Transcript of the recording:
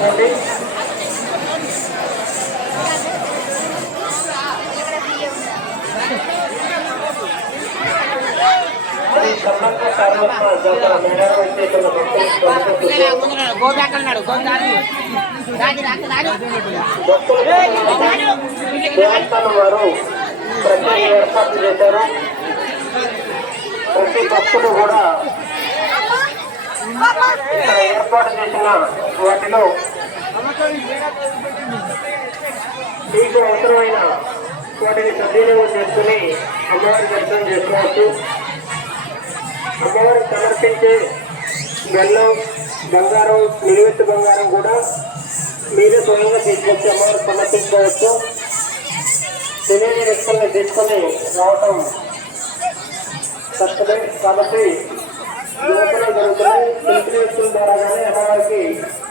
తీసుకోండి శ్రీ సమ్మక్క సారలమ్మ జాతర మేడారం వచ్చేసిన భక్తులు గోబ్యాక్ అన్నాడు గోబ్యాక్ రాజు. రాజు రాజు భక్తులు దేవస్థానం వారు ప్రత్యేక ఏర్పాట్లు చేశారు. ప్రతి భక్తుడు కూడా ఏర్పాటు చేసిన వాటిలో మీకు అవసరమైన వాటిని సద్వినియోగం చేసుకుని అమ్మవారి దర్శనం చేసుకోవచ్చు. అమ్మవారికి సమర్పించే బెల్లం బంగారం నిలువెత్తు బంగారం కూడా మీరే స్వయంగా తీసుకొచ్చి అమ్మవారికి సమర్పించుకోవచ్చు. తెలియని వ్యక్తులను తీసుకొని రావటం కష్టమే. కాబట్టి యువకులు జరుగుతున్నాయి Amen.